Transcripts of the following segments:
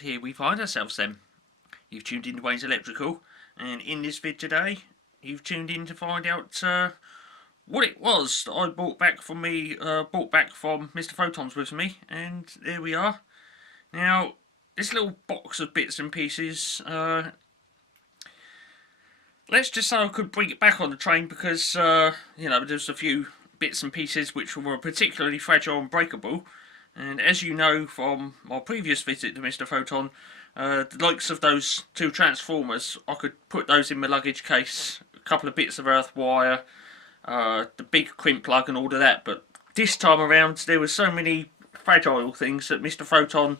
here we find ourselves then. You've tuned into Ways Electrical, and in this vid today, you've tuned in to find out what it was that I brought back from Mr. Photon's with me, and there we are. Now, this little box of bits and pieces, let's just say I could bring it back on the train because, there's a few bits and pieces which were particularly fragile and breakable. And as you know from my previous visit to Mr. Photon, the likes of those two transformers, I could put those in my luggage case, a couple of bits of earth wire, the big crimp plug and all of that. But this time around there were so many fragile things that Mr. Photon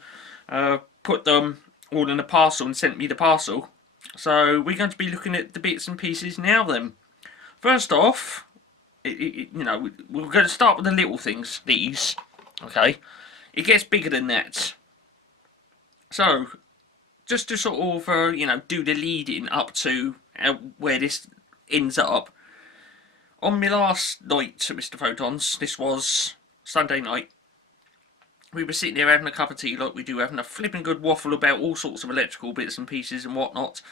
put them all in a parcel and sent me the parcel. So we're going to be looking at the bits and pieces now then. First off, we're going to start with the little things, these, okay? It gets bigger than that. So, just to sort of, do the leading up to where this ends up. On my last night to Mr. Photon's, this was Sunday night, we were sitting there having a cup of tea like we do, having a flipping good waffle about all sorts of electrical bits and pieces and whatnot.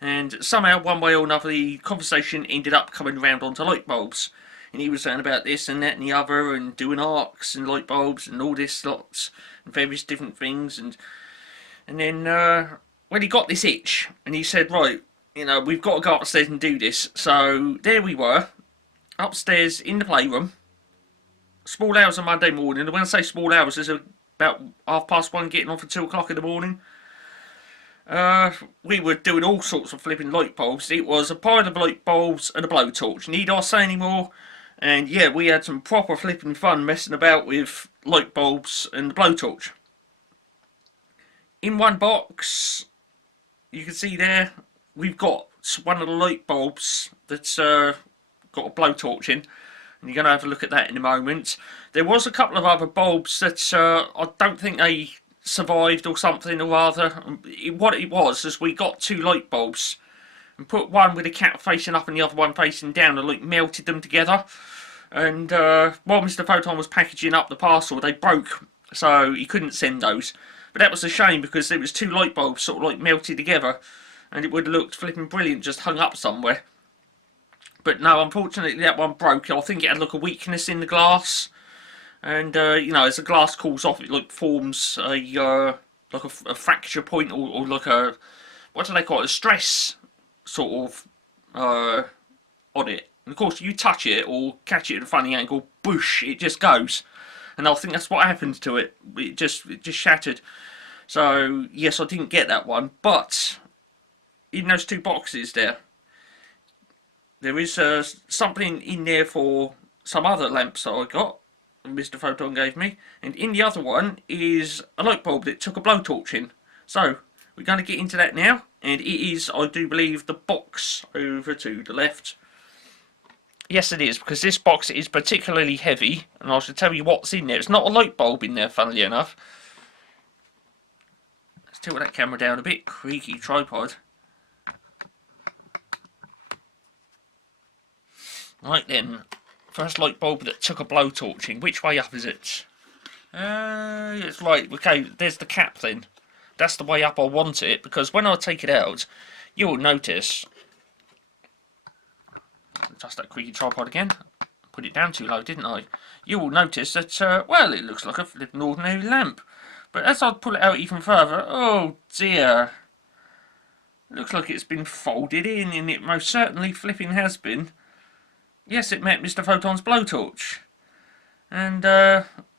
And somehow, one way or another, the conversation ended up coming around onto light bulbs. And he was saying about this and that and the other, and doing arcs and light bulbs and all this lots and various different things. And then when he got this itch, and he said, right, we've got to go upstairs and do this. So there we were, upstairs in the playroom, small hours on Monday morning. And when I say small hours, it's about 1:30, getting on for 2 o'clock in the morning. We were doing all sorts of flipping light bulbs. It was a pile of light bulbs and a blowtorch. Need I say any more? And yeah, we had some proper flipping fun messing about with light bulbs and the blowtorch. In one box, you can see there, we've got one of the light bulbs that's got a blowtorch in. And you're going to have a look at that in a moment. There was a couple of other bulbs that I don't think they survived or something or other. What it was is we got two light bulbs and put one with the cap facing up and the other one facing down and melted them together. And while Mr. Photon was packaging up the parcel, they broke, so he couldn't send those. But that was a shame because there was two light bulbs sort of melted together, and it would have looked flipping brilliant just hung up somewhere. But no, unfortunately that one broke. I think it had a weakness in the glass. And, as the glass cools off, it forms a fracture point or a, what do they call it, a stress sort of on it. And of course, you touch it or catch it at a funny angle, boosh, it just goes. And I think that's what happened to it. It just shattered. So, yes, I didn't get that one. But, in those two boxes there is something in there for some other lamps that I got. Mr. Photon gave me, and in the other one is a light bulb that took a blowtorch in. So we're going to get into that now, and it is, I do believe, the box over to the left. Yes, it is, because this box is particularly heavy, and I should tell you what's in there. It's not a light bulb in there, funnily enough. Let's tilt that camera down a bit. Creaky tripod. Right then. First light bulb that took a blowtorch in. Which way up is it? It's right. Okay, there's the cap then. That's the way up I want it, because when I take it out, you will notice... Adjust that creaky tripod again. Put it down too low, didn't I? You will notice that, well, it looks like a flipping ordinary lamp. But as I pull it out even further, oh dear. It looks like it's been folded in, and it most certainly flipping has been. Yes, it met Mr. Photon's blowtorch. And,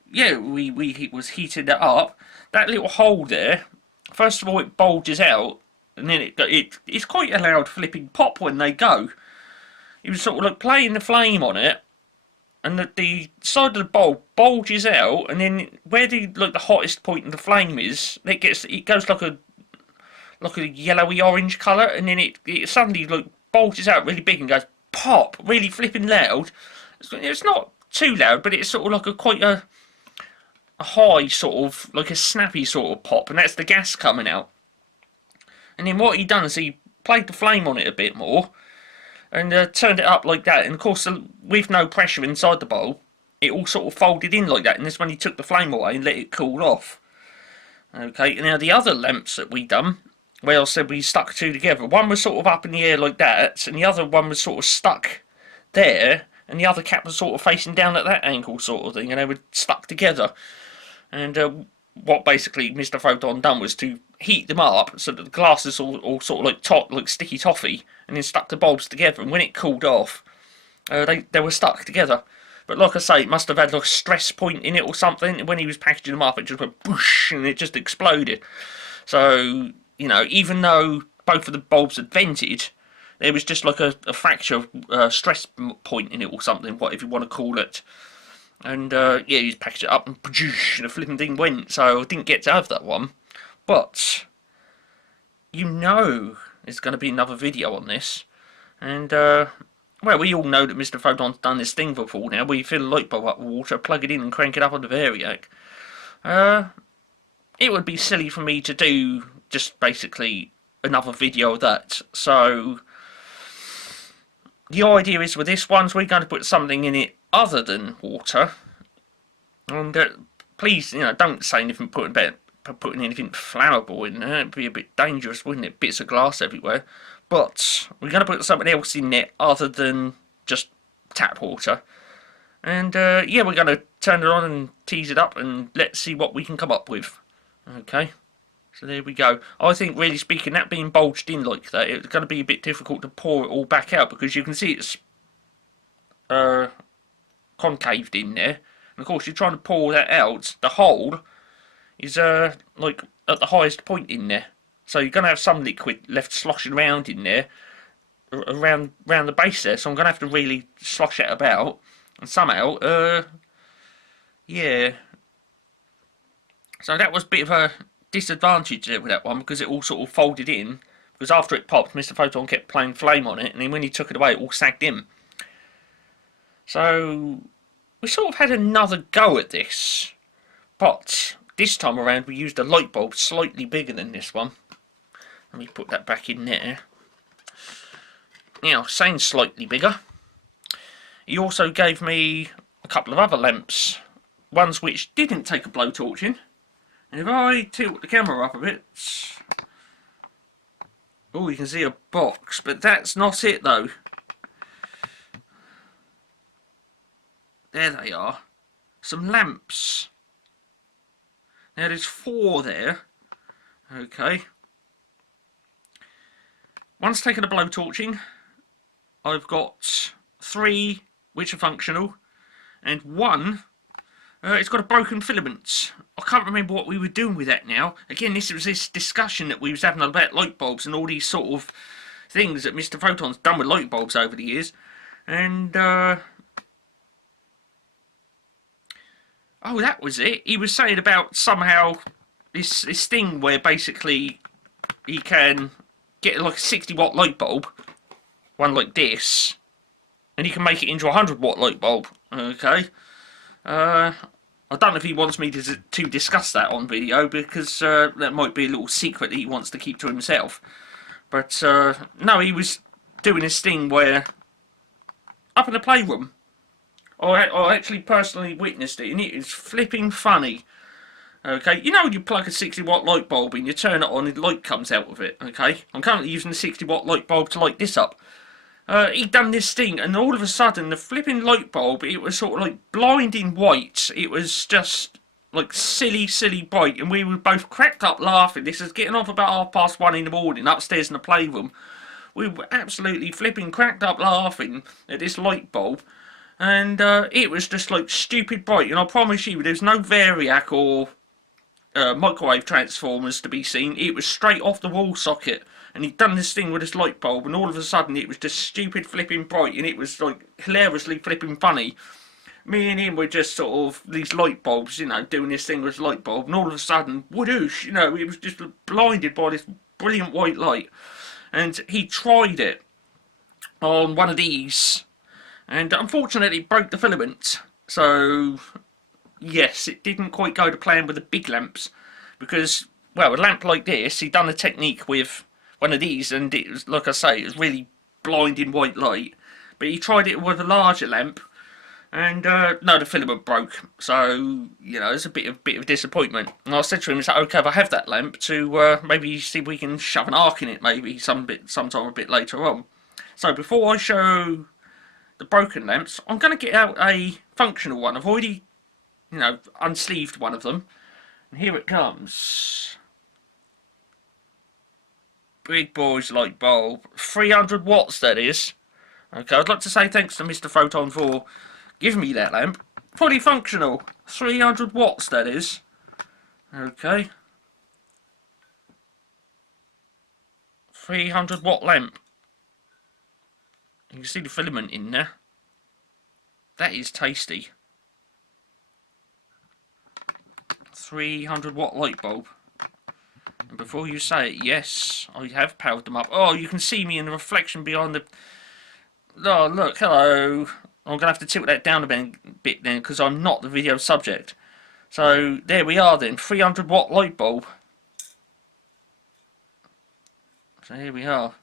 yeah, we was heating it up. That little hole there, first of all, it bulges out, and then it's quite a loud flipping pop when they go. He was sort of playing the flame on it, and the side of the bulb bulges out, and then where the hottest point of the flame is, it goes like a yellowy orange colour, and then it suddenly bulges out really big and goes pop, really flipping loud. It's not too loud, but it's sort of quite a high sort of, a snappy sort of pop, and that's the gas coming out. And then what he done is he played the flame on it a bit more, and turned it up like that, and of course with no pressure inside the bulb, it all sort of folded in like that, and that's when he took the flame away and let it cool off. Okay, now the other lamps that we done, where I said we stuck two together, one was sort of up in the air like that, and the other one was sort of stuck there, and the other cap was sort of facing down at that angle sort of thing, and they were stuck together. And what basically Mr. Photon done was to heat them up so that the glass is all sort of like sticky toffee, and then stuck the bulbs together, and when it cooled off, they were stuck together. But like I say, it must have had like a stress point in it or something, and when he was packaging them up it just went boosh, and it just exploded. So, you know, even though both of the bulbs had vented, there was just like a fracture stress point in it or something, whatever you want to call it. And yeah, he just packaged it up and the flipping thing went, so I didn't get to have that one. But, you know there's going to be another video on this. And, well, we all know that Mr. Photon's done this thing before now, where you fill a light bulb up with water, plug it in and crank it up on the variac. It would be silly for me to do just basically another video of that. So, the idea is with this one, we're going to put something in it other than water. And please, you know, don't say anything putting anything flammable in there. It'd be a bit dangerous, wouldn't it? Bits of glass everywhere. But we're going to put something else in there other than just tap water. And yeah, we're going to turn it on and tease it up and let's see what we can come up with. Okay, so there we go. I think, really speaking, that being bulged in like that, it's going to be a bit difficult to pour it all back out, because you can see it's concaved in there. And of course, you're trying to pour that out. The hole is like at the highest point in there, so you're going to have some liquid left sloshing around in there, around the base there. So I'm going to have to really slosh it about, and somehow, yeah. So that was a bit of a disadvantage there with that one, because it all sort of folded in. Because after it popped, Mr. Photon kept playing flame on it, and then when he took it away, it all sagged in. So we sort of had another go at this, but this time around we used a light bulb slightly bigger than this one. Let me put that back in there. Now, saying slightly bigger, he also gave me a couple of other lamps, ones which didn't take a blowtorch in. And if I tilt the camera up a bit, oh, you can see a box, but that's not it though. There they are. Some lamps. Now there's 4 there. Okay. One's taken a blowtorch in. I've got 3 which are functional. And 1, it's got a broken filament. I can't remember what we were doing with that now. Again, this was this discussion that we was having about light bulbs and all these sort of things that Mr. Photon's done with light bulbs over the years. And, oh, that was it. He was saying about somehow this thing where basically he can get like a 60-watt light bulb, one like this, and he can make it into a 100-watt light bulb. Okay. I don't know if he wants me to discuss that on video, because that might be a little secret that he wants to keep to himself. But no, he was doing this thing where, up in the playroom, I actually personally witnessed it, and it is flipping funny. Okay, you know when you plug a 60-watt light bulb in, you turn it on and the light comes out of it, okay? I'm currently using a 60-watt light bulb to light this up. He'd done this thing, and all of a sudden, the flipping light bulb, it was sort of like blinding white. It was just like silly bright, and we were both cracked up laughing. This is getting off about 1:30 in the morning, upstairs in the playroom. We were absolutely flipping cracked up laughing at this light bulb, and it was just like stupid bright. And I promise you, there's no variac or microwave transformers to be seen. It was straight off the wall socket. And he'd done this thing with this light bulb, and all of a sudden it was just stupid flipping bright, and it was like hilariously flipping funny. Me and him were just sort of these light bulbs, you know, doing this thing with this light bulb, and all of a sudden, whoosh, you know, he was just blinded by this brilliant white light. And he tried it on one of these, and unfortunately it broke the filament. So yes, it didn't quite go to plan with the big lamps, because, well, a lamp like this, he'd done a technique with one of these, and it was, like I say, it was really blinding white light. But he tried it with a larger lamp, And no, the filament broke. So you know, it's a bit of disappointment. And I said to him, "Is that okay if I have that lamp to maybe see if we can shove an arc in it, maybe sometime a bit later on." So before I show the broken lamps, I'm going to get out a functional one. I've already, you know, unsleeved one of them, and here it comes. Big boys light bulb, 300 watts that is. Okay, I'd like to say thanks to Mr. Photon for giving me that lamp. Fully functional, 300 watts that is. Okay. 300 watt lamp. You can see the filament in there. That is tasty. 300 watt light bulb. And before you say it, yes, I have powered them up. Oh, you can see me in the reflection behind the... Oh, look, hello. I'm going to have to tilt that down a bit then, because I'm not the video subject. So, there we are then, 300 watt light bulb. So here we are.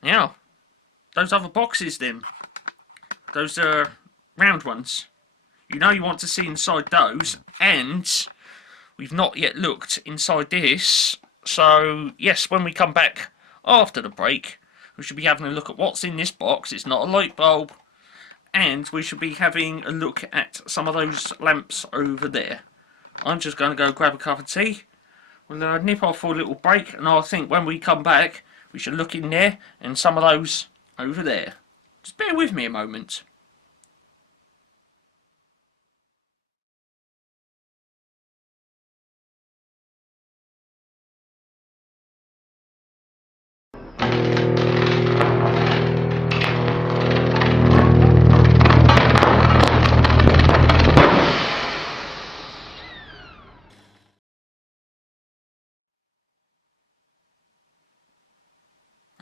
Now, those other boxes then. Those round ones. You know you want to see inside those, and we've not yet looked inside this. So, yes, when we come back after the break, we should be having a look at what's in this box. It's not a light bulb. And we should be having a look at some of those lamps over there. I'm just going to go grab a cup of tea. We'll nip off for a little break, and I think when we come back, we should look in there and some of those over there. Just bear with me a moment.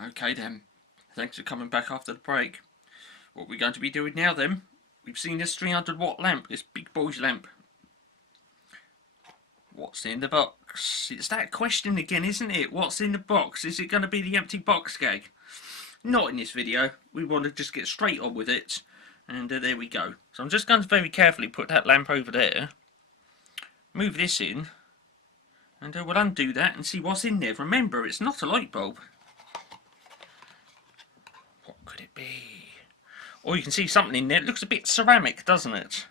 Okay then, thanks for coming back after the break. What we're going to be doing now then, we've seen this 300 watt lamp, this big boy's lamp. What's in the box? It's that question again, isn't it? What's in the box? Is it going to be the empty box gag? Not in this video. We want to just get straight on with it. And there we go. So I'm just going to very carefully put that lamp over there. Move this in. And we'll undo that and see what's in there. Remember, it's not a light bulb. What could it be? Oh, you can see something in there. It looks a bit ceramic, doesn't it?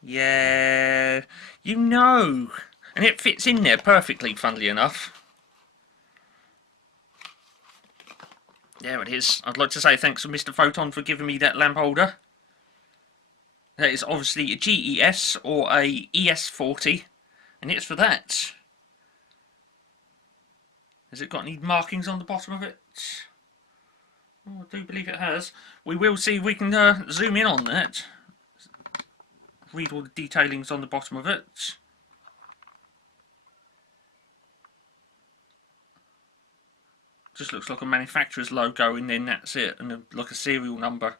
Yeah, you know. And it fits in there perfectly, funnily enough. There it is. I'd like to say thanks to Mr. Photon for giving me that lamp holder. That is obviously a GES or a ES40. And it's for that. Has it got any markings on the bottom of it? Oh, I do believe it has. We will see if we can zoom in on that. Read all the detailings on the bottom of it. Just looks like a manufacturer's logo, and then that's it, and like a serial number.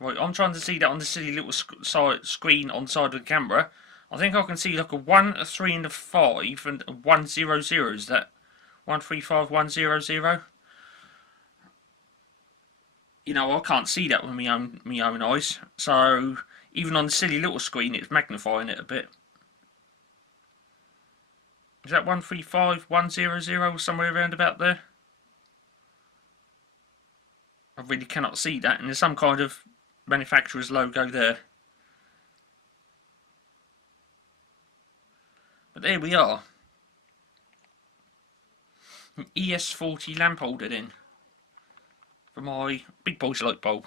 Right, I'm trying to see that on the silly little screen on the side of the camera. I think I can see like a 1, a 3 and a 5 and a 100. Is that 135100? You know, I can't see that with my own eyes. So even on the silly little screen, it's magnifying it a bit. Is that 135100 somewhere around about there? I really cannot see that, and there's some kind of manufacturer's logo there. But there we are. An ES40 lamp holder then. For my big boy's light bulb.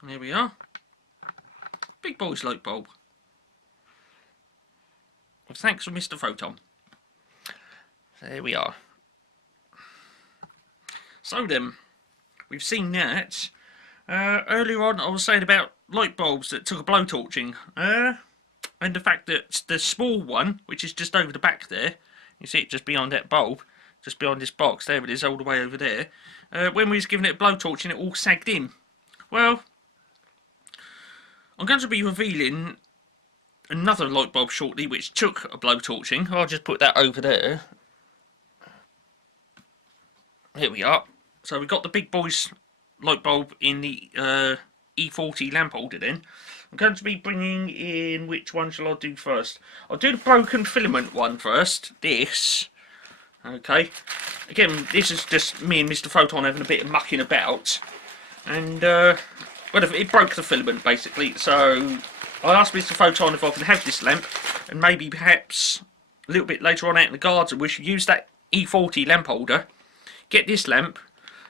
And there we are. Big boy's light bulb. Well, thanks for Mr. Photon. There we are. So then, we've seen that. Earlier on I was saying about light bulbs that took a blowtorching. And And the fact that the small one, which is just over the back there, you see it just behind that bulb, just behind this box, there it is, all the way over there, when we was giving it a blowtorch and it all sagged in. Well, I'm going to be revealing another light bulb shortly which took a blowtorching. I'll just put that over there. Here we are. So we've got the big boys light bulb in the E40 lamp holder then. I'm going to be bringing in, which one shall I do first? I'll do the broken filament one first. This. Okay. Again, this is just me and Mr. Photon having a bit of mucking about. And, well, it broke the filament, basically. So, I asked Mr. Photon if I could have this lamp. And maybe, perhaps, a little bit later on out in the garden, we should use that E40 lamp holder. Get this lamp.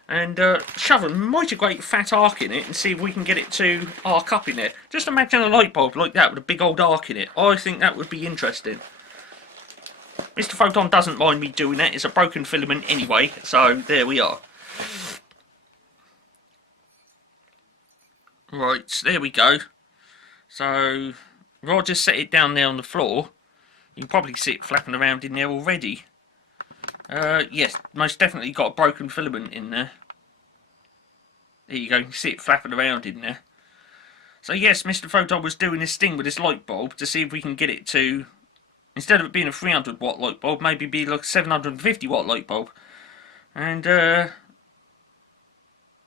And shove a mighty great fat arc in it and see if we can get it to arc up in there. Just imagine a light bulb like that with a big old arc in it. I think that would be interesting. Mr. Photon doesn't mind me doing that. It's a broken filament anyway, so there we are. Right, there we go. So, if I just set it down there on the floor, you can probably see it flapping around in there already. Yes, most definitely got a broken filament in there. There you go, you can see it flapping around in there. So yes, Mr. Photon was doing this thing with this light bulb to see if we can get it to, instead of it being a 300 watt light bulb, maybe be like a 750 watt light bulb. And,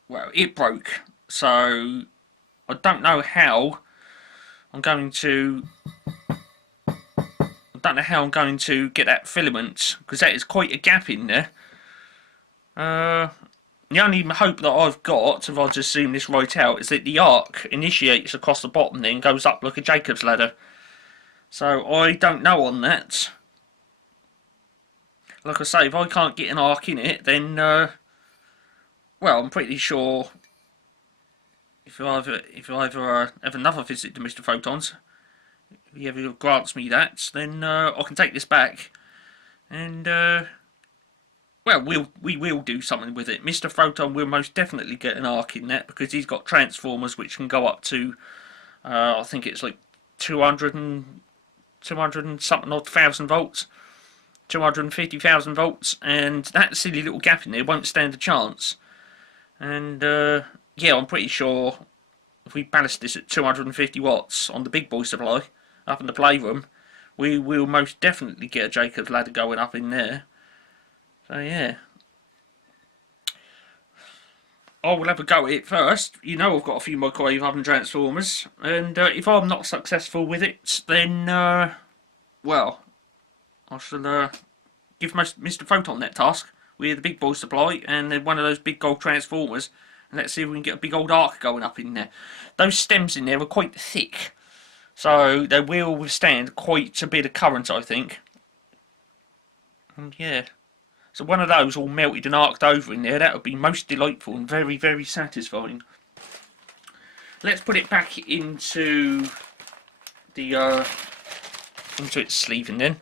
well, it broke. So, I don't know how I'm going to get that filament, because that is quite a gap in there. The only hope that I've got, if I just zoom this right out, is that the arc initiates across the bottom then goes up like a Jacob's ladder. So I don't know on that. Like I say, if I can't get an arc in it, then well, I'm pretty sure if I ever have another visit to Mr. Photon's, if he ever grants me that, then I can take this back, and well, we will do something with it. Mr. Photon will most definitely get an arc in that, because he's got transformers which can go up to, I think it's like 200 and something odd thousand volts, 250,000 volts, and that silly little gap in there won't stand a chance. And yeah, I'm pretty sure if we ballast this at 250 watts on the big boy supply up in the playroom, we will most definitely get a Jacob's ladder going up in there. So yeah, I will have a go at it first. You know, I've got a few microwave oven transformers, and if I'm not successful with it, then well, I shall give Mr. Photon that task with the big boy supply and then one of those big gold transformers, and let's see if we can get a big old arc going up in there. Those stems in there are quite thick, so they will withstand quite a bit of current, I think. And yeah, so one of those all melted and arced over in there, that would be most delightful and very, very satisfying. Let's put it back into the into its sleeving then.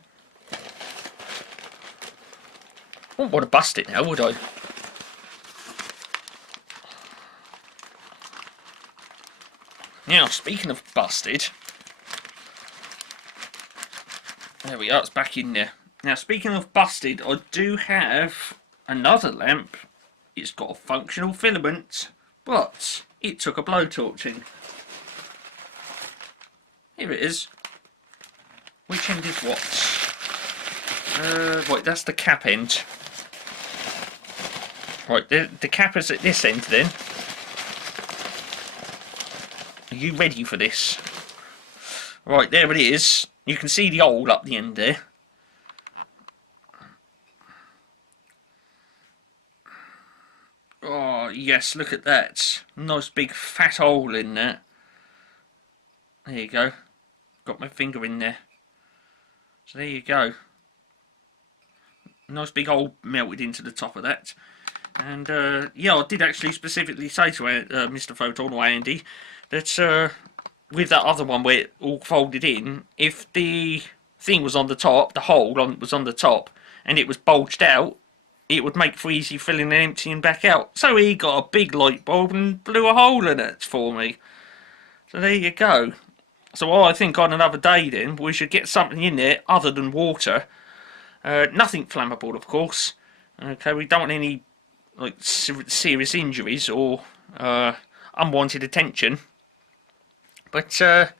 I wouldn't want to bust it now, would I? Now, speaking of busted, there we are, it's back in there. Now, speaking of busted, I do have another lamp. It's got a functional filament, but it took a blowtorching. Here it is. Which end is what? Right, that's the cap end. Right, the cap is at this end then. Are you ready for this? Right, there it is. You can see the hole up the end there. Oh, yes, look at that. Nice big fat hole in there. There you go. Got my finger in there. So there you go. Nice big hole melted into the top of that. And yeah, I did actually specifically say to Mr. Photon or Andy that with that other one where it all folded in, if the thing was on the top, the hole was on the top, and it was bulged out, it would make for easy filling and emptying back out. So he got a big light bulb and blew a hole in it for me. So there you go. So I think on another day then we should get something in there other than water. Nothing flammable, of course. Okay, we don't want any like serious injuries or unwanted attention. But yeah,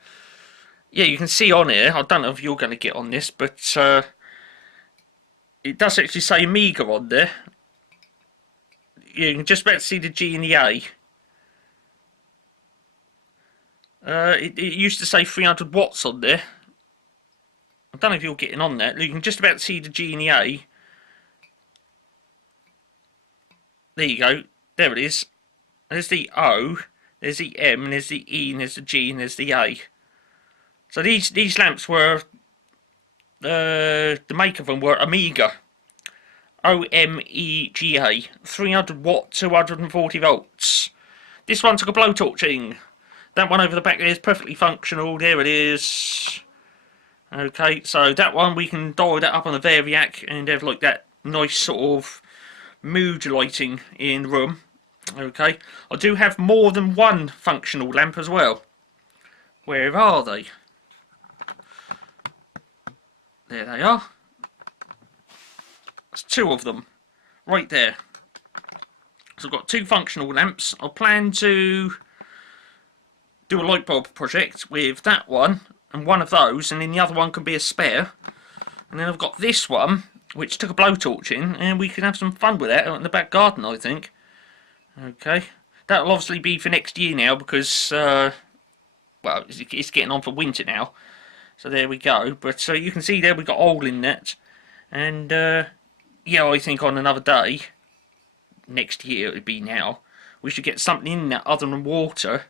you can see on here. I don't know if you're going to get on this, but it does actually say Amiga on there. You can just about see the G and the A. It used to say 300 watts on there. I don't know if you're getting on that. You can just about see the G and the A. There you go. There it is. There's the O, there's the M, and there's the E, and there's the G, and there's the A. So these lamps were, the make of them were Amiga. OMEGA. 300 watt, 240 volts. This one took a blowtorching. That one over the back there is perfectly functional. There it is. Okay, so that one we can dial that up on the Variac and have like that nice sort of mood lighting in the room. Okay, I do have more than one functional lamp as well. Where are they? There they are. There's two of them right there. So I've got two functional lamps. I plan to do a light bulb project with that one and one of those, and then the other one can be a spare. And then I've got this one which took a blowtorch in, and we can have some fun with that out in the back garden, I think. Okay, that'll obviously be for next year now because well, it's getting on for winter now. So there we go. But you can see there we got oil in that, and yeah, I think on another day next year, it'd be now, we should get something in that other than water,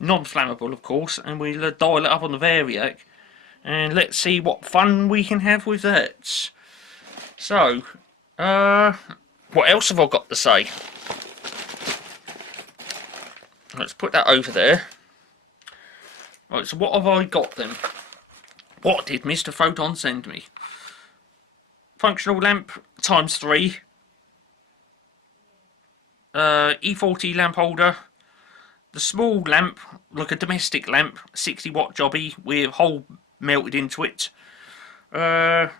non-flammable of course, and we'll dial it up on the Variac and let's see what fun we can have with that. So what else have I got to say? Let's put that over there. Right, so what have I got then? What did Mr. Photon send me? Functional lamp times 3. E40 lamp holder. The small lamp, like a domestic lamp, 60 watt jobby with hole melted into it. One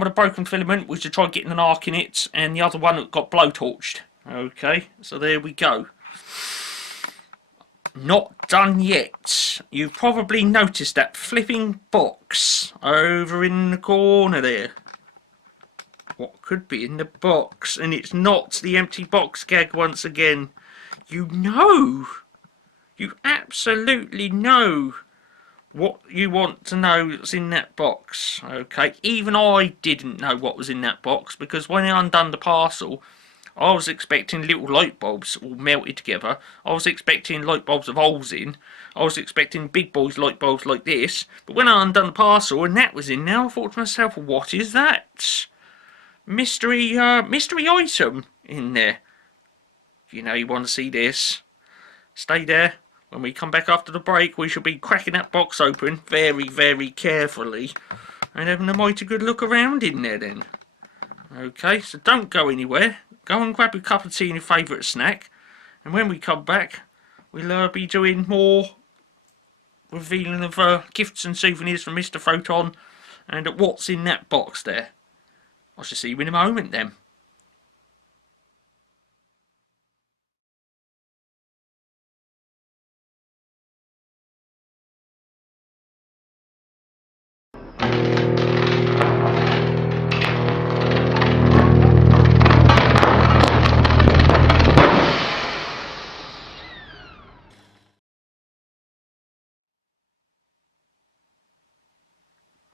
with a broken filament, we should try getting an arc in it, and the other one that got blowtorched. Okay, so there we go. Not done yet. You've probably noticed that flipping box over in the corner there. What could be in the box? And it's not the empty box gag once again. You know. You absolutely know what you want to know that's in that box. Okay, even I didn't know what was in that box because when I undone the parcel, I was expecting little light bulbs all melted together. I was expecting light bulbs with holes in. I was expecting big boys light bulbs like this. But when I undone the parcel and that was in there, I thought to myself, what is that? Mystery item in there. If you know you want to see this, stay there. When we come back after the break, we shall be cracking that box open very, very carefully and having a mighty good look around in there then. Okay, so don't go anywhere. Go and grab a cup of tea and your favourite snack. And when we come back, we'll be doing more revealing of gifts and souvenirs from Mr. Photon and what's in that box there. I shall see you in a moment then.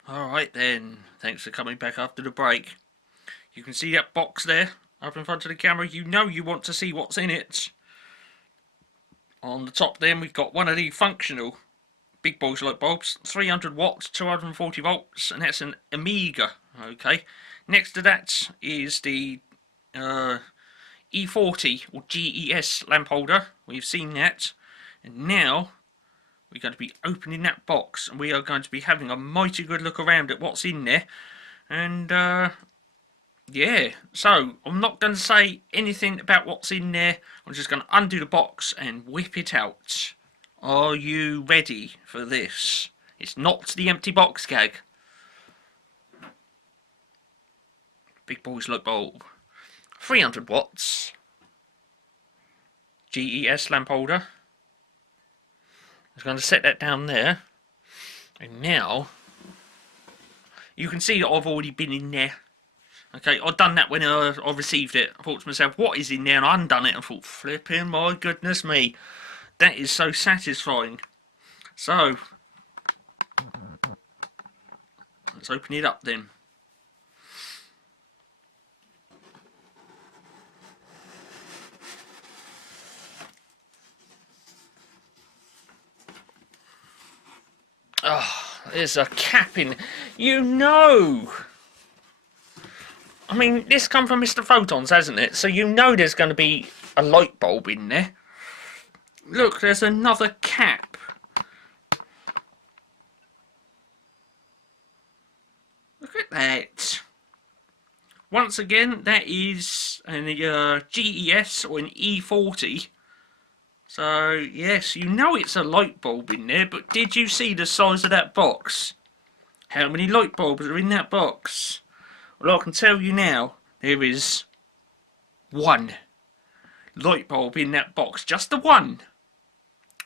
Alright then, thanks for coming back after the break. You can see that box there up in front of the camera. You know you want to see what's in it. On the top then we've got one of the functional big boys light bulbs, 300 watts, 240 volts, and that's an Amiga. Okay, next to that is the E40 or GES lamp holder. We've seen that, and now we're going to be opening that box and we are going to be having a mighty good look around at what's in there. And yeah, so I'm not going to say anything about what's in there. I'm just going to undo the box and whip it out. Are you ready for this? It's not the empty box gag. Big boys light bulb. 300 watts. GES lamp holder. I'm going to set that down there. And now, you can see that I've already been in there. Okay, I'd done that when I received it. I thought to myself, what is in there? And I undone it and thought, flipping my goodness me. That is so satisfying. So, let's open it up then. Oh, there's a cap in. You know! I mean, this come from Mr. Photon's, hasn't it? So you know there's going to be a light bulb in there. Look, there's another cap. Look at that. Once again, that is an GES or an E40. So, yes, you know it's a light bulb in there, but did you see the size of that box? How many light bulbs are in that box? Well, I can tell you now, there is one light bulb in that box. Just the one.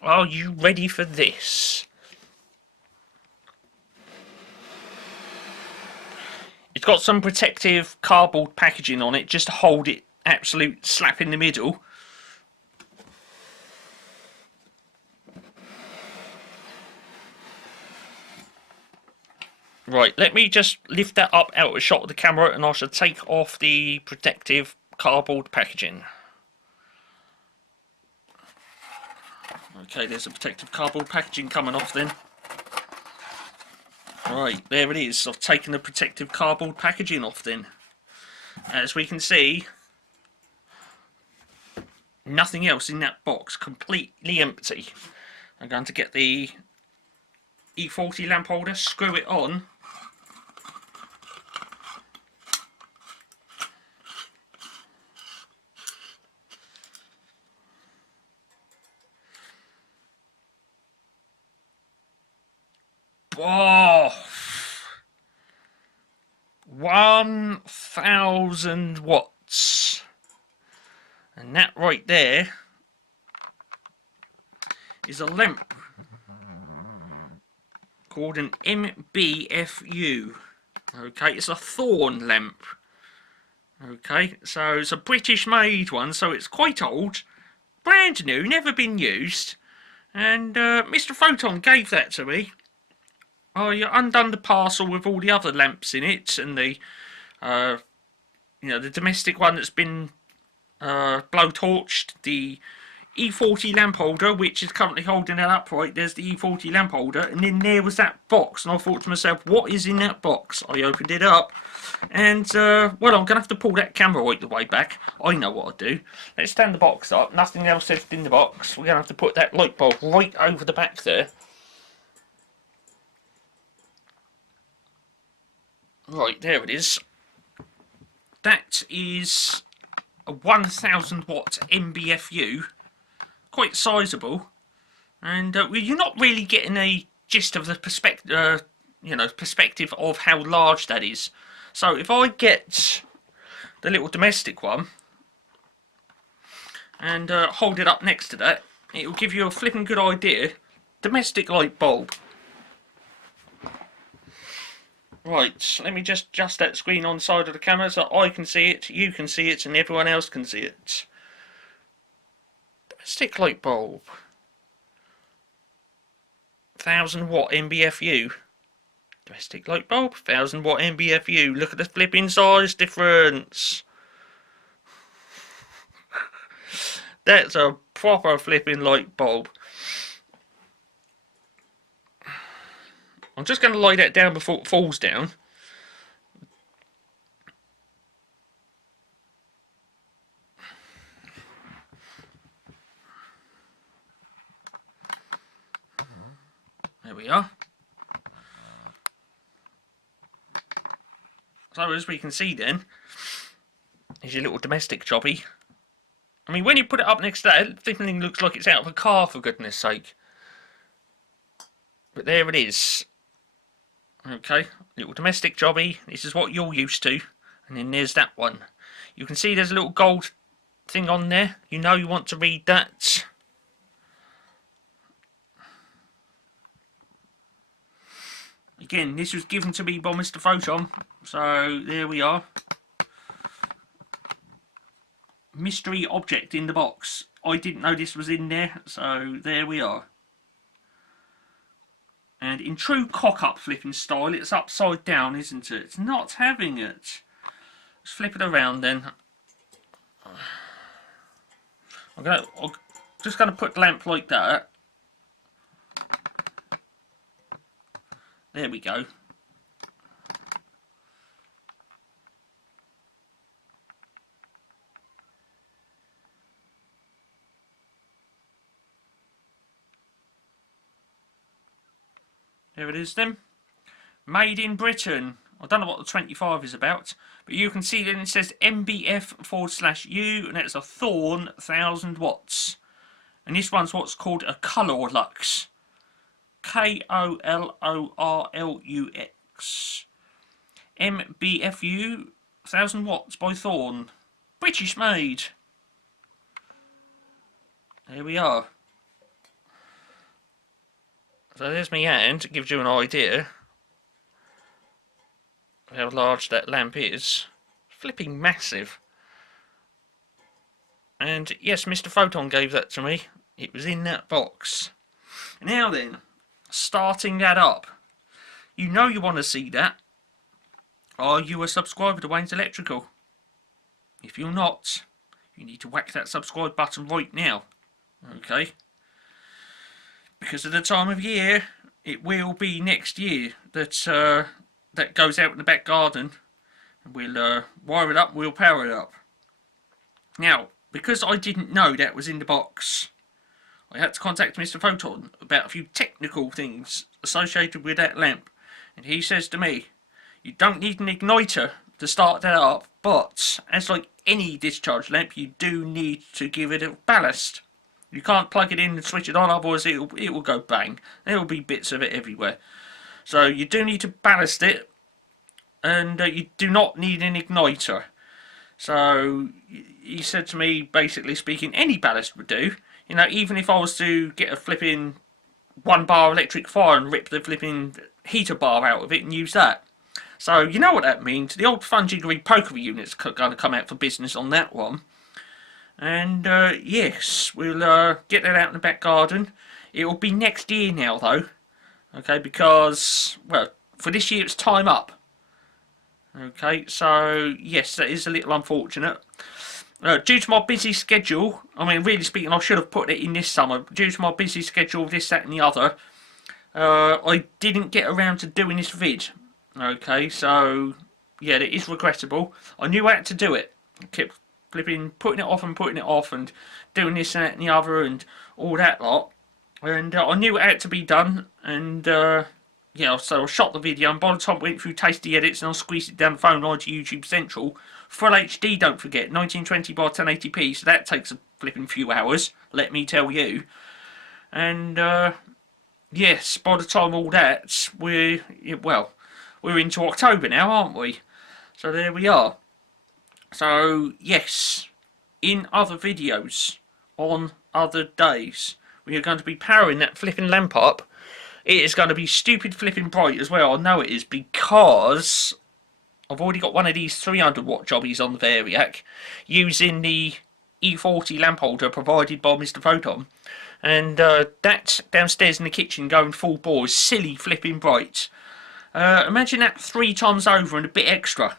Are you ready for this? It's got some protective cardboard packaging on it just to hold it absolute slap in the middle. Right, let me just lift that up out of a shot of the camera and I shall take off the protective cardboard packaging. Okay, there's a protective cardboard packaging coming off then. Right, there it is. I've taken the protective cardboard packaging off then. As we can see, nothing else in that box, completely empty. I'm going to get the E40 lamp holder, screw it on. Whoa! 1000 watts. And that right there is a lamp called an MBFU. Okay, it's a Thorn lamp. Okay, so it's a British made one, so it's quite old. Brand new, never been used. And Mr. Photon gave that to me. I undone the parcel with all the other lamps in it, and the, the domestic one that's been blow-torched, the E40 lamp holder, which is currently holding that up right. There's the E40 lamp holder, and then there was that box, and I thought to myself, what is in that box? I opened it up, and, well, I'm going to have to pull that camera right the way back. I know what I'll do. Let's stand the box up, nothing else left in the box. We're going to have to put that light bulb right over the back there. Right, there it is. That is a 1000 watt MBFU. Quite sizable. And you're not really getting a gist of the perspective of how large that is. So if I get the little domestic one and hold it up next to that, it will give you a flipping good idea. Domestic light bulb. Right, let me just adjust that screen on the side of the camera so I can see it, you can see it, and everyone else can see it. Domestic light bulb. 1000 watt MBFU. Domestic light bulb, 1000 watt MBFU. Look at the flipping size difference. That's a proper flipping light bulb. I'm just going to lie that down before it falls down. There we are. So as we can see then, is your little domestic jobby. I mean, when you put it up next to that, it flipping looks like it's out of a car, for goodness sake. But there it is. Okay, little domestic jobby. This is what you're used to. And then there's that one. You can see there's a little gold thing on there. You know you want to read that. Again, this was given to me by Mr. Photon. So there we are. Mystery object in the box. I didn't know this was in there, so there we are. And in true cock-up flipping style, it's upside down, isn't it? It's not having it. Let's flip it around then. I'm just going to put the lamp like that. There we go. There it is then. Made in Britain. I don't know what the 25 is about, but you can see then it says MBF/U, and it's a Thorn 1000 watts. And this one's what's called a Colorlux. KOLORLUX. MBFU 1000 watts by Thorn. British made. There we are. So there's my hand. It gives you an idea of how large that lamp is. Flipping massive. And yes, Mr. Photon gave that to me. It was in that box. Now then, starting that up. You know you want to see that. Are you a subscriber to Wayne's Electrical? If you're not, you need to whack that subscribe button right now. Okay? Because of the time of year, it will be next year that that goes out in the back garden. And we'll wire it up, we'll power it up. Now, because I didn't know that was in the box, I had to contact Mr. Photon about a few technical things associated with that lamp. And he says to me, you don't need an igniter to start that up, but as like any discharge lamp, you do need to give it a ballast. You can't plug it in and switch it on, otherwise it will go bang. There will be bits of it everywhere. So you do need to ballast it, and you do not need an igniter. So he said to me, basically speaking, any ballast would do. You know, even if I was to get a flipping 1 bar electric fire and rip the flipping heater bar out of it and use that. So you know what that means. The old fun-jiggery pokery unit's going to come out for business on that one. And yes, we'll get that out in the back garden. It will be next year now though. Okay, because, well, for this year it's time up. Okay, so yes, that is a little unfortunate. Due to my busy schedule, I mean, really speaking, I should have put it in this summer. Due to my busy schedule, this, that and the other, I didn't get around to doing this vid. Okay, so, yeah, it is regrettable. I knew how to do it. I kept flipping, putting it off and doing this, that and the other and all that lot. And I knew it had to be done. And, yeah, so I shot the video, and by the time I went through tasty edits and I squeezed it down the phone line to YouTube Central, Full HD, don't forget, 1920 by 1080p, so that takes a flipping few hours, let me tell you. And, yes, by the time all that, we're into October now, aren't we? So there we are. So, yes, in other videos, on other days, we are going to be powering that flipping lamp up. It is going to be stupid flipping bright as well. I know it is, because I've already got one of these 300 watt jobbies on the Variac using the E40 lamp holder provided by Mr. Photon. And that downstairs in the kitchen going full bore is silly flipping bright. Imagine that 3 times over and a bit extra.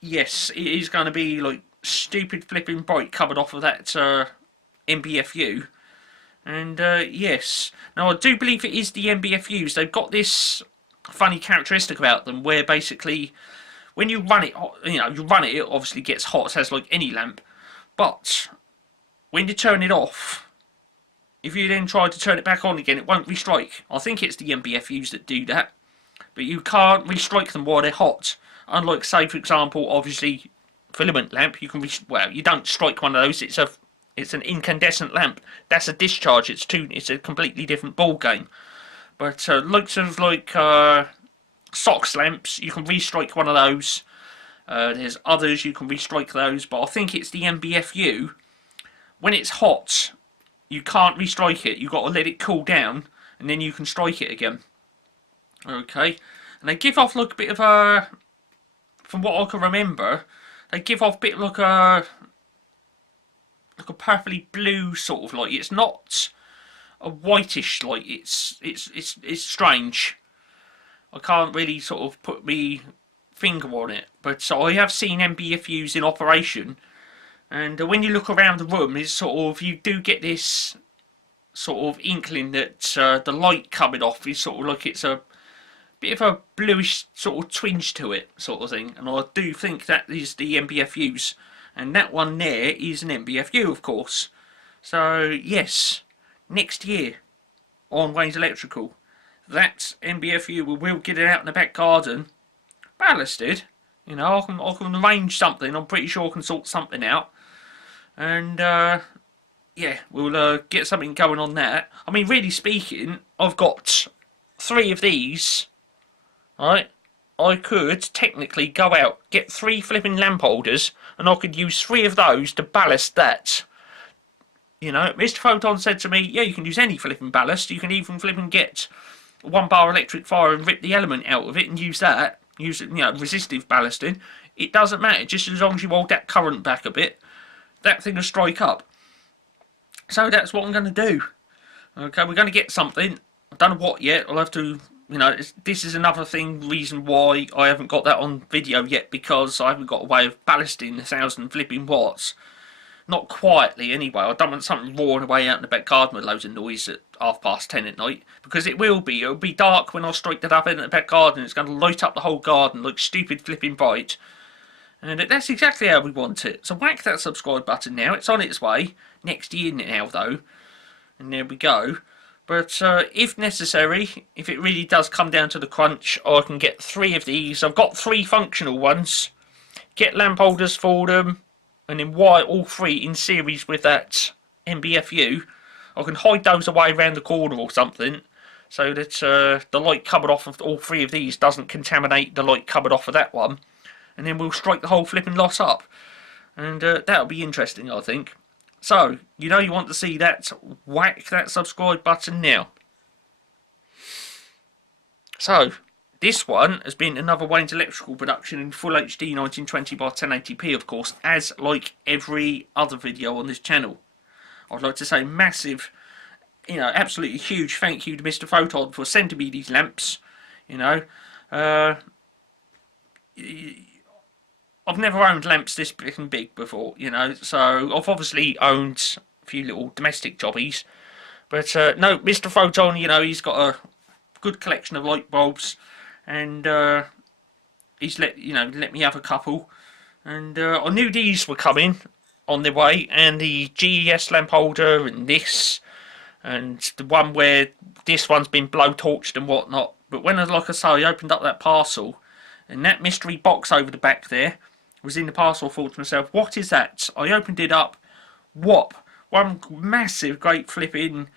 Yes, it is going to be like stupid flipping bright covered off of that MBFU. And yes, now I do believe it is the MBFUs. They've got this funny characteristic about them where basically when you run it, you know, it obviously gets hot as like any lamp. But when you turn it off, if you then try to turn it back on again, it won't restrike. I think it's the MBFUs that do that. But you can't restrike them while they're hot. Unlike, say, for example, obviously, filament lamp, you can well, you don't strike one of those. It's a It's an incandescent lamp. That's a discharge. It's a completely different ball game. But lots of like SOX lamps, you can restrike one of those. There's others you can restrike those, but I think it's the MBFU. When it's hot, you can't restrike it. You've got to let it cool down, and then you can strike it again. Okay, and they give off like a bit of a, from what I can remember, they give off a bit like a purpley blue sort of light. It's not a whitish light. It's strange. I can't really sort of put me finger on it, but so I have seen MBFUs in operation, and when you look around the room, it's sort of, you do get this sort of inkling that the light coming off is sort of like it's a bit of a bluish sort of twinge to it, sort of thing. And I do think that is the MBFUs, and that one there is an MBFU, of course. So yes, next year on Wayne's Electrical, that MBFU, we will get it out in the back garden, ballasted. You know, I can arrange something. I'm pretty sure I can sort something out, and yeah, we'll get something going on that. I mean, really speaking, I've got 3 of these. Right, I could technically go out, get 3 flipping lamp holders, and I could use 3 of those to ballast that. You know, Mr. Photon said to me, yeah, you can use any flipping ballast. You can even flipping get 1 bar electric fire and rip the element out of it and use that. Use, you know, resistive ballasting. It doesn't matter, just as long as you hold that current back a bit, that thing will strike up. So that's what I'm going to do. Okay, we're going to get something. I don't know what yet. I'll have to, you know, this is another reason why I haven't got that on video yet, because I haven't got a way of ballasting 1,000 flipping watts. Not quietly, anyway. I don't want something roaring away out in the back garden with loads of noise at 10:30 at night, because it will be. It'll be dark when I strike that up in the back garden. It's going to light up the whole garden like stupid flipping bright. And that's exactly how we want it. So whack that subscribe button now. It's on its way. Next year now, though. And there we go. But if necessary, if it really does come down to the crunch, I can get 3 of these. I've got 3 functional ones. Get lamp holders for them, and then wire all 3 in series with that MBFU. I can hide those away around the corner or something, so that the light coming off of all 3 of these doesn't contaminate the light coming off of that one. And then we'll strike the whole flipping lot up. And that'll be interesting, I think. So, you know you want to see that, whack that subscribe button now. So, this one has been another Wayne's Electrical production in full HD 1920 by 1080p, of course, as like every other video on this channel. I'd like to say massive, you know, absolutely huge thank you to Mr. Photon for sending me these lamps. You know, I've never owned lamps this big and big before, you know, so I've obviously owned a few little domestic jobbies. But no, Mr. Photon, you know, he's got a good collection of light bulbs, and he's let me have a couple. And I knew these were coming on their way, and the GES lamp holder, and this, and the one where this one's been blowtorched and whatnot. But when, like I say, I opened up that parcel, and that mystery box over the back there was in the parcel, I thought to myself, what is that? I opened it up, whop, one massive great flipping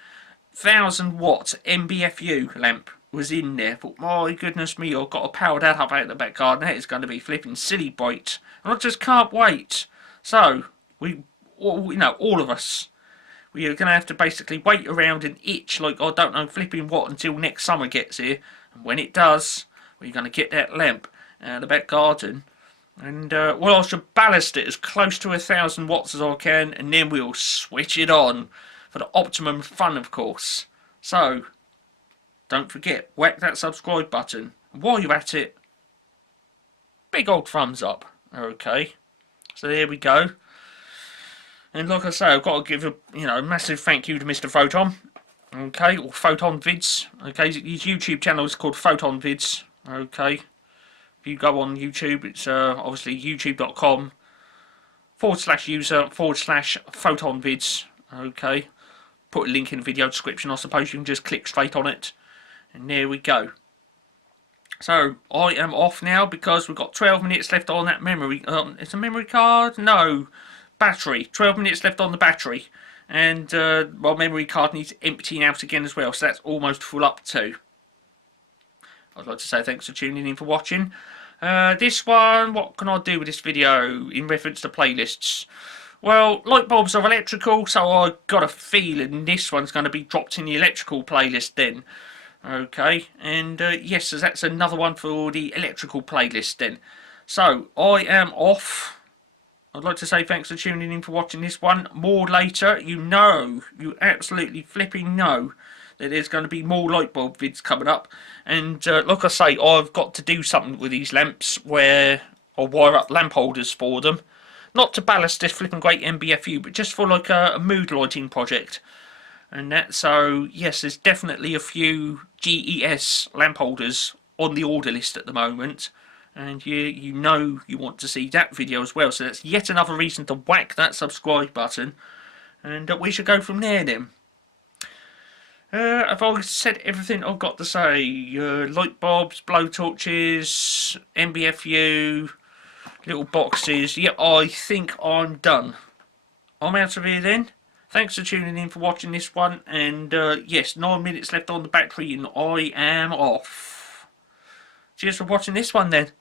1,000 watt MBFU lamp was in there. I thought, my goodness me, I've got to power that up out of the back garden. That is going to be flipping silly bright, and I just can't wait. So we, you know, all of us, we are going to have to basically wait around and itch like I don't know flipping what until next summer gets here. And when it does, we're going to get that lamp out of the back garden, and well, I should ballast it as close to 1,000 watts as I can, and then we'll switch it on for the optimum fun, of course. So don't forget, whack that subscribe button. And while you're at it, big old thumbs up. Okay, so there we go. And like I say, I've got to give a massive thank you to Mr. Photon. Okay, or Photon Vids. Okay, his YouTube channel is called Photon Vids. Okay, if you go on YouTube, it's obviously youtube.com/user/Photon Vids. Okay, put a link in the video description. I suppose you can just click straight on it, and there we go. So I am off now because we've got 12 minutes left on that memory. It's a memory card? No, battery. 12 minutes left on the battery. And my memory card needs emptying out again as well, so that's almost full up too. I'd like to say thanks for tuning in for watching. This one, what can I do with this video in reference to playlists? Well, light bulbs are electrical, so I got a feeling this one's going to be dropped in the electrical playlist then. Okay, and yes, so that's another one for the electrical playlist then. So, I am off. I'd like to say thanks for tuning in for watching this one. More later. You absolutely flipping know that there's going to be more light bulb vids coming up. And like I say, I've got to do something with these lamps where I'll wire up lamp holders for them. Not to ballast this flipping great MBFU, but just for like a mood lighting project. And that, so yes, there's definitely a few GES lamp holders on the order list at the moment. And you know you want to see that video as well, so that's yet another reason to whack that subscribe button, and we should go from there then. Have I said everything I've got to say? Light bulbs, blowtorches, MBFU, little boxes. Yeah, I think I'm done. I'm out of here then. Thanks for tuning in for watching this one, and yes, 9 minutes left on the battery and I am off. Cheers for watching this one then.